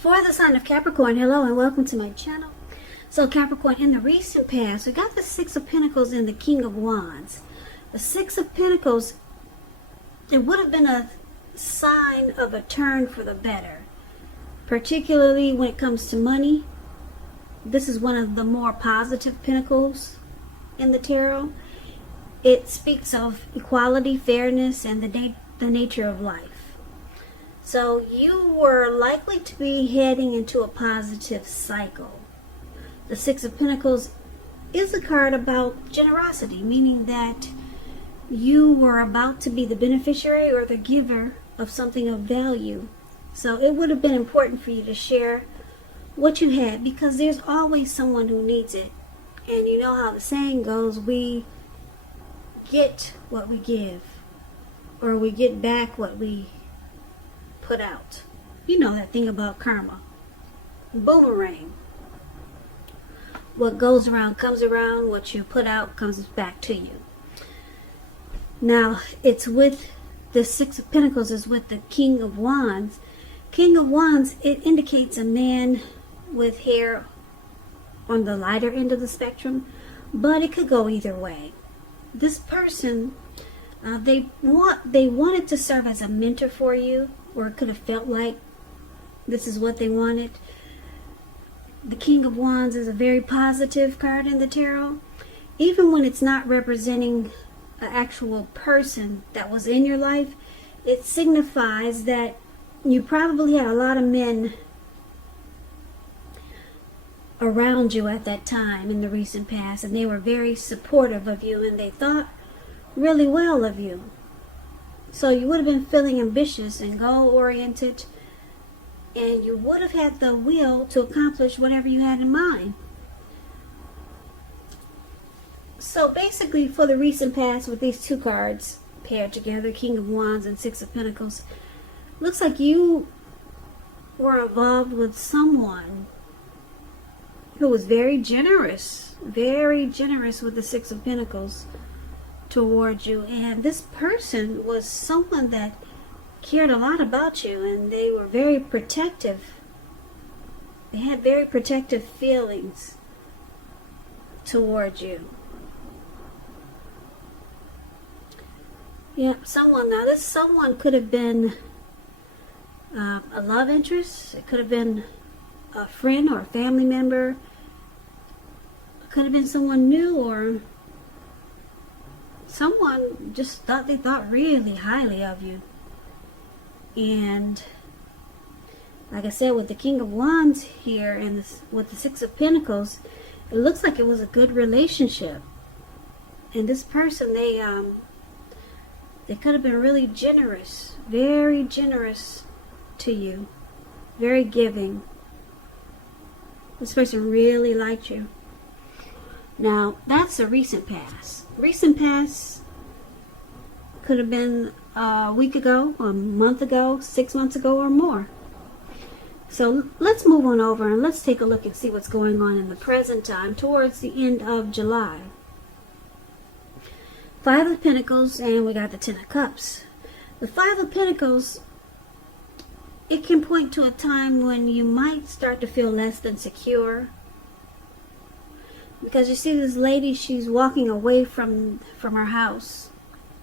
For the sign of Capricorn, hello and welcome to my channel. So Capricorn, in the recent past, we got the Six of Pentacles and the King of Wands. The Six of Pentacles, it would have been a sign of a turn for the better. Particularly when it comes to money. This is one of the more positive pentacles in the tarot. It speaks of equality, fairness, and the nature of life. So you were likely to be heading into a positive cycle. The Six of Pentacles is a card about generosity, meaning that you were about to be the beneficiary or the giver of something of value. So it would have been important for you to share what you had, because there's always someone who needs it. And you know how the saying goes, we get what we give, or we get back what we put out. You know that thing about karma. Boomerang. What goes around comes around. What you put out comes back to you. Now, it's with the Six of Pentacles is with the King of Wands. King of Wands, it indicates a man with hair on the lighter end of the spectrum, but it could go either way. This person, they wanted to serve as a mentor for you, or it could have felt like this is what they wanted. The King of Wands is a very positive card in the tarot. Even when it's not representing an actual person that was in your life, it signifies that you probably had a lot of men around you at that time in the recent past, and they were very supportive of you, and they thought really well of you. So you would have been feeling ambitious and goal-oriented, and you would have had the will to accomplish whatever you had in mind. So basically, for the recent past, with these two cards paired together, King of Wands and Six of Pentacles, looks like you were involved with someone who was very generous with the Six of Pentacles towards you. And this person was someone that cared a lot about you, and they were very protective. They had very protective feelings towards you. Yep, this someone could have been a love interest. It could have been a friend or a family member. It could have been someone new, or someone just they thought really highly of you. And like I said, with the King of Wands here and with the Six of Pentacles, it looks like it was a good relationship. And this person, they could have been really generous, very generous to you, very giving. This person really liked you. Now, that's a recent past. Recent past could have been a week ago, a month ago, 6 months ago, or more. So let's move on over and let's take a look and see what's going on in the present time towards the end of July. Five of Pentacles, and we got the Ten of Cups. The Five of Pentacles, it can point to a time when you might start to feel less than secure. Because you see this lady, she's walking away from her house,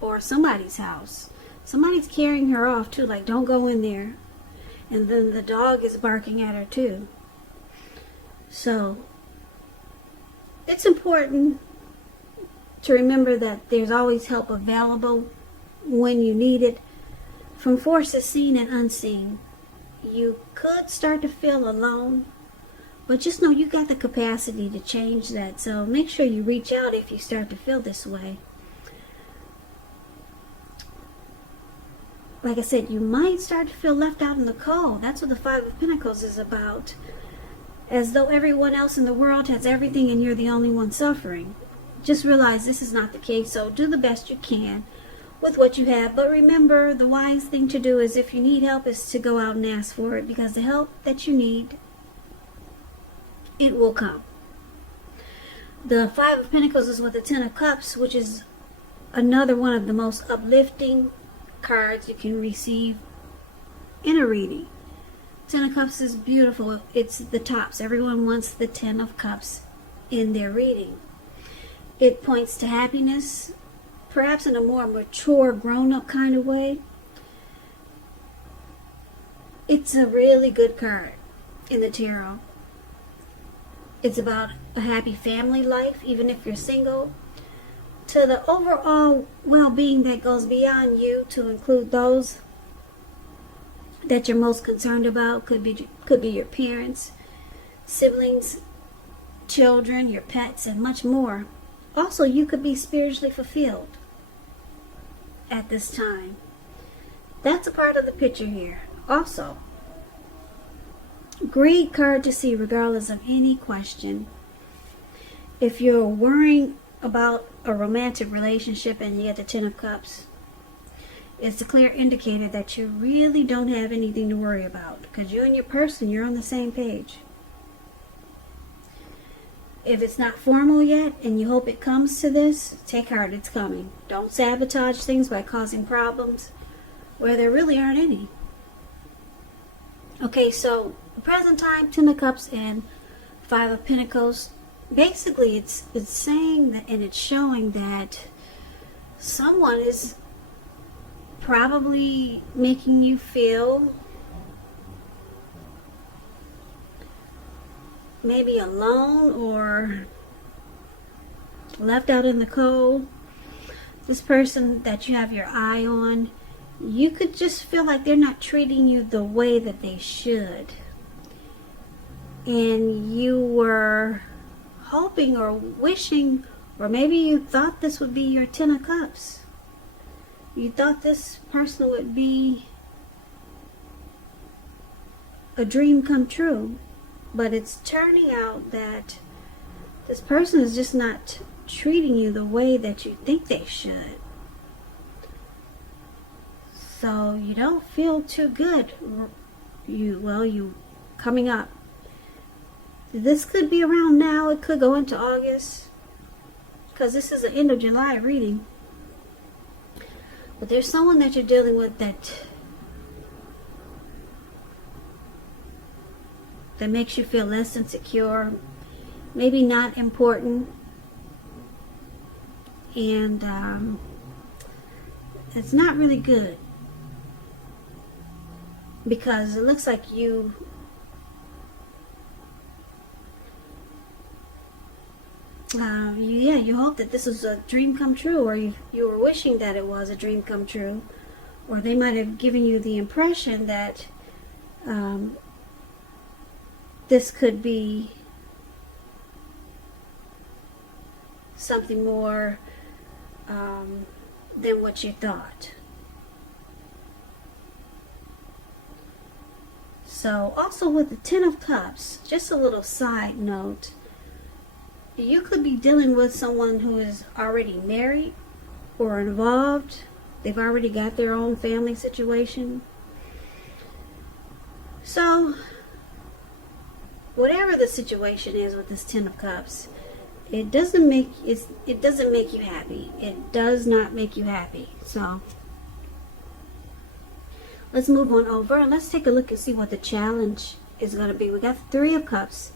or somebody's house. Somebody's carrying her off too, like, don't go in there. And then the dog is barking at her too. So it's important to remember that there's always help available when you need it, from forces seen and unseen. You could start to feel alone, but just know you got the capacity to change that. So make sure you reach out if you start to feel this way. Like I said, you might start to feel left out in the cold. That's what the Five of Pentacles is about. As though everyone else in the world has everything and you're the only one suffering. Just realize this is not the case, so do the best you can with what you have. But remember, the wise thing to do is, if you need help, is to go out and ask for it, because the help that you need, it will come. The Five of Pentacles is with the Ten of Cups, which is another one of the most uplifting cards you can receive in a reading. Ten of Cups is beautiful. It's the tops. Everyone wants the Ten of Cups in their reading. It points to happiness, perhaps in a more mature, grown-up kind of way. It's a really good card in the tarot. It's about a happy family life, even if you're single, to the overall well-being that goes beyond you, to include those that you're most concerned about. Could be your parents, siblings, children, your pets, and much more. Also, you could be spiritually fulfilled at this time. That's a part of the picture here. Also, great card to see regardless of any question. If you're worrying about a romantic relationship and you get the Ten of Cups, it's a clear indicator that you really don't have anything to worry about, because you and your person, you're on the same page. If it's not formal yet and you hope it comes to this, take heart, it's coming. Don't sabotage things by causing problems where there really aren't any. Okay, so the present time, Ten of Cups and Five of Pentacles, basically it's saying that, and it's showing that someone is probably making you feel maybe alone or left out in the cold. This person that you have your eye on, you could just feel like they're not treating you the way that they should. And you were hoping or wishing, or maybe you thought this would be your Ten of Cups. You thought this person would be a dream come true. But it's turning out that this person is just not treating you the way that you think they should. So you don't feel too good. You coming up. This could be around now. It could go into August, because this is an end of July reading. But there's someone that you're dealing with that makes you feel less insecure, maybe not important, and it's not really good, because it looks like you hope that this was a dream come true, or you were wishing that it was a dream come true, or they might have given you the impression that this could be something more than what you thought. So also with the Ten of Cups, just a little side note, you could be dealing with someone who is already married or involved. They've already got their own family situation. So whatever the situation is with this Ten of Cups, it doesn't make you happy. It does not make you happy. So let's move on over and let's take a look and see what the challenge is going to be. We got the Three of Cups,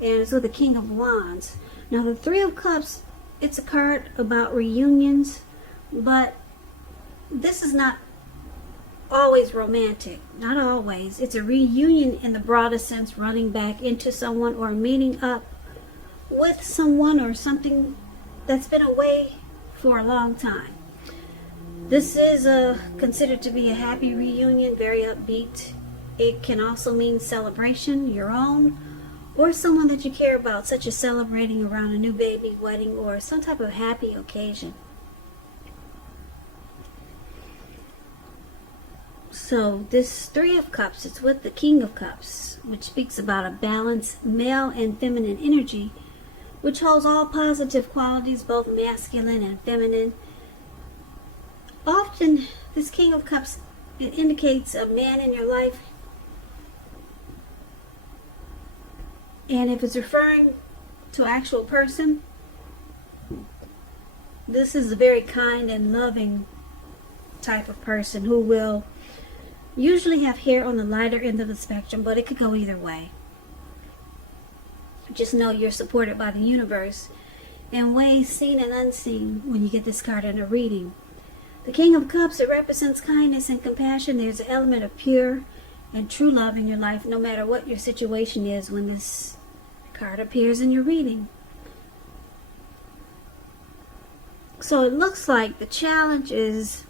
and it's with the King of Wands. Now the Three of Cups, it's a card about reunions, but this is not always romantic. Not always. It's a reunion in the broadest sense, running back into someone or meeting up with someone or something that's been away for a long time. This is considered to be a happy reunion, very upbeat. It can also mean celebration, your own, or someone that you care about, such as celebrating around a new baby, wedding, or some type of happy occasion. So this Three of Cups, it's with the King of Cups, which speaks about a balanced male and feminine energy, which holds all positive qualities, both masculine and feminine. Often, this King of Cups, it indicates a man in your life. And if it's referring to an actual person, this is a very kind and loving type of person who will usually have hair on the lighter end of the spectrum, but it could go either way. Just know you're supported by the universe in ways seen and unseen when you get this card in a reading. The King of Cups, it represents kindness and compassion. There's an element of pure and true love in your life, no matter what your situation is when this card appears in your reading. So it looks like the challenge is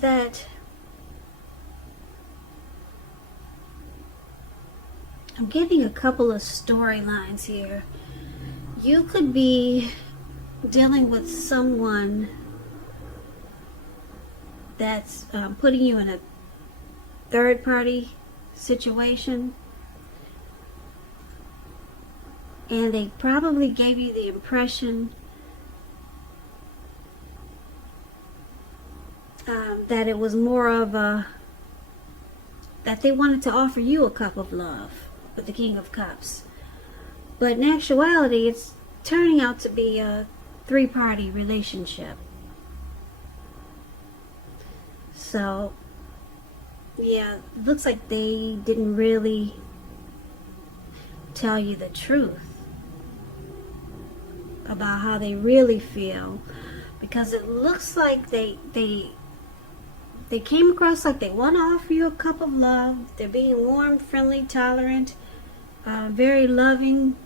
that I'm getting a couple of storylines here. You could be dealing with someone that's putting you in a third party situation, and they probably gave you the impression that it was more of a, that they wanted to offer you a cup of love with the King of Cups. But in actuality, it's turning out to be a three-party relationship. So, yeah, it looks like they didn't really tell you the truth about how they really feel, because it looks like they came across like they want to offer you a cup of love. They're being warm, friendly, tolerant, very loving,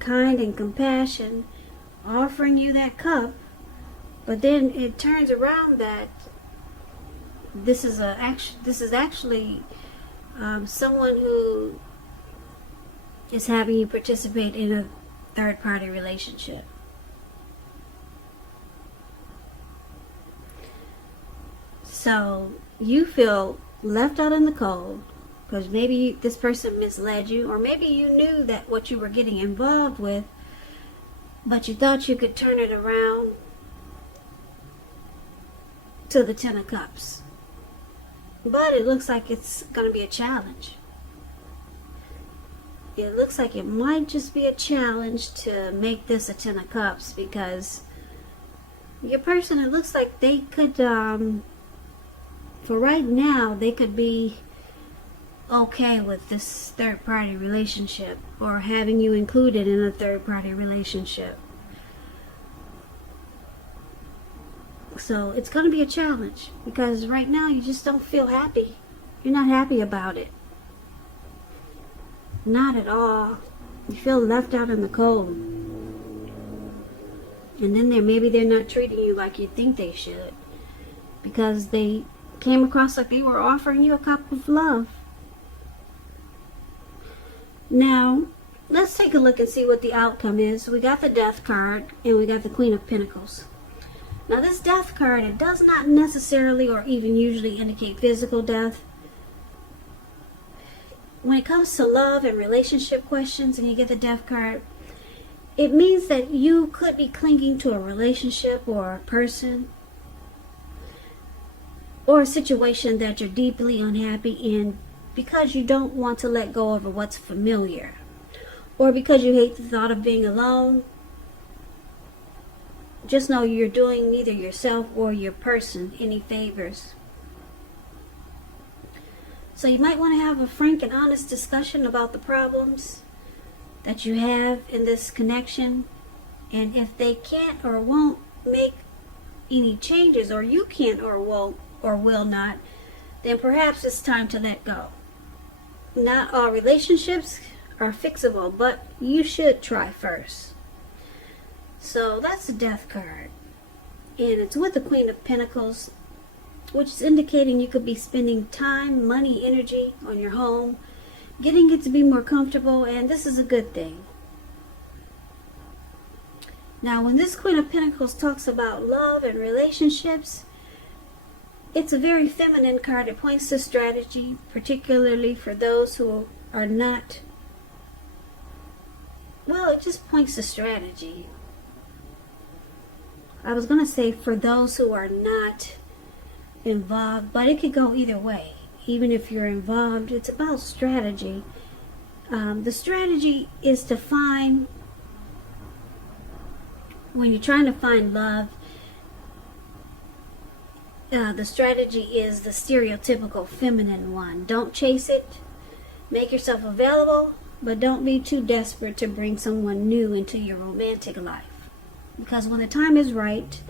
kind, and compassion, offering you that cup. But then it turns around that this is actually someone who is having you participate in a third-party relationship. So you feel left out in the cold because maybe this person misled you, or maybe you knew that what you were getting involved with, but you thought you could turn it around to the Ten of Cups. But it looks like it's going to be a challenge. It looks like it might just be a challenge to make this a Ten of Cups, because your person, it looks like they could, for right now, they could be okay with this third-party relationship, or having you included in a third-party relationship. So it's going to be a challenge, because right now you just don't feel happy. You're not happy about it. Not at all. You feel left out in the cold. And then maybe they're not treating you like you think they should, because they came across like they were offering you a cup of love. Now, let's take a look and see what the outcome is. We got the Death card, and we got the Queen of Pentacles. Now, this Death card, it does not necessarily or even usually indicate physical death. When it comes to love and relationship questions, and you get the Death card, it means that you could be clinging to a relationship or a person or a situation that you're deeply unhappy in, because you don't want to let go of what's familiar, or because you hate the thought of being alone. Just know you're doing neither yourself or your person any favors. So you might want to have a frank and honest discussion about the problems that you have in this connection, and if they can't or won't make any changes, or you can't or won't or will not, then perhaps it's time to let go. Not all relationships are fixable, but you should try first. So that's the Death card, and it's with the Queen of Pentacles, which is indicating you could be spending time, money, energy on your home, getting it to be more comfortable, and this is a good thing. Now, when this Queen of Pentacles talks about love and relationships, it's a very feminine card. It points to strategy, particularly for those who are not, well, it just points to strategy. I was going to say for those who are not involved, but it could go either way. Even if you're involved, it's about strategy. The strategy is to find, when you're trying to find love, the strategy is the stereotypical feminine one. Don't chase it. Make yourself available, but don't be too desperate to bring someone new into your romantic life. Because when the time is right,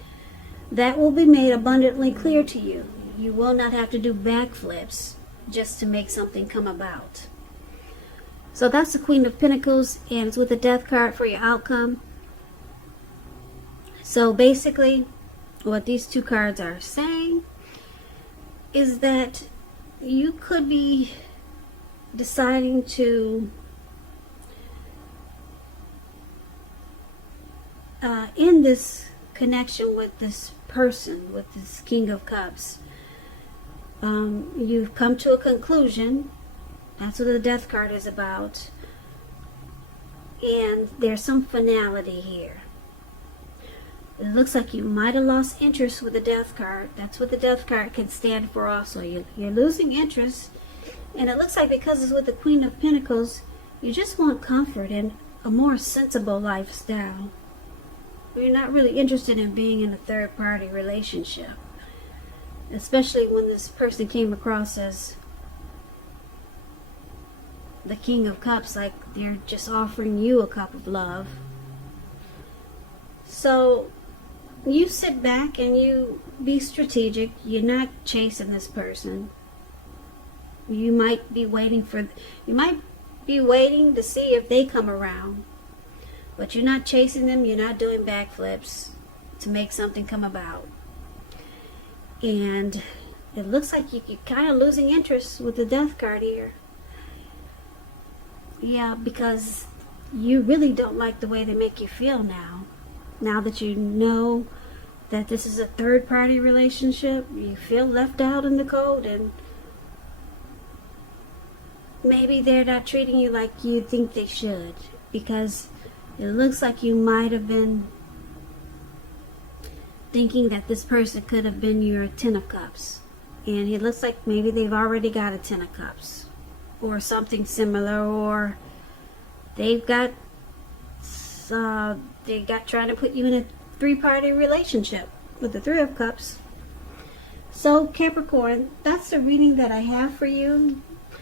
that will be made abundantly clear to you. You will not have to do backflips just to make something come about. So that's the Queen of Pentacles, and it's with the Death card for your outcome. So basically, what these two cards are saying is that you could be deciding to end this connection with this person, with this King of Cups. You've come to a conclusion. That's what the Death card is about. And there's some finality here. It looks like you might have lost interest with the Death card. That's what the Death card can stand for also. You're losing interest. And it looks like because it's with the Queen of Pentacles, you just want comfort and a more sensible lifestyle. You're not really interested in being in a third-party relationship. Especially when this person came across as the King of Cups, like they're just offering you a cup of love. So you sit back and you be strategic. You're not chasing this person. You might be waiting to see if they come around. But you're not chasing them. You're not doing backflips to make something come about. And it looks like you're kind of losing interest with the Death card here. Yeah, because you really don't like the way they make you feel now. Now that you know that this is a third-party relationship, you feel left out in the cold, and maybe they're not treating you like you think they should, because it looks like you might have been thinking that this person could have been your Ten of Cups, and it looks like maybe they've already got a Ten of Cups or something similar, or they've got trying to put you in a three-party relationship with the Three of Cups. So Capricorn, that's the reading that I have for you.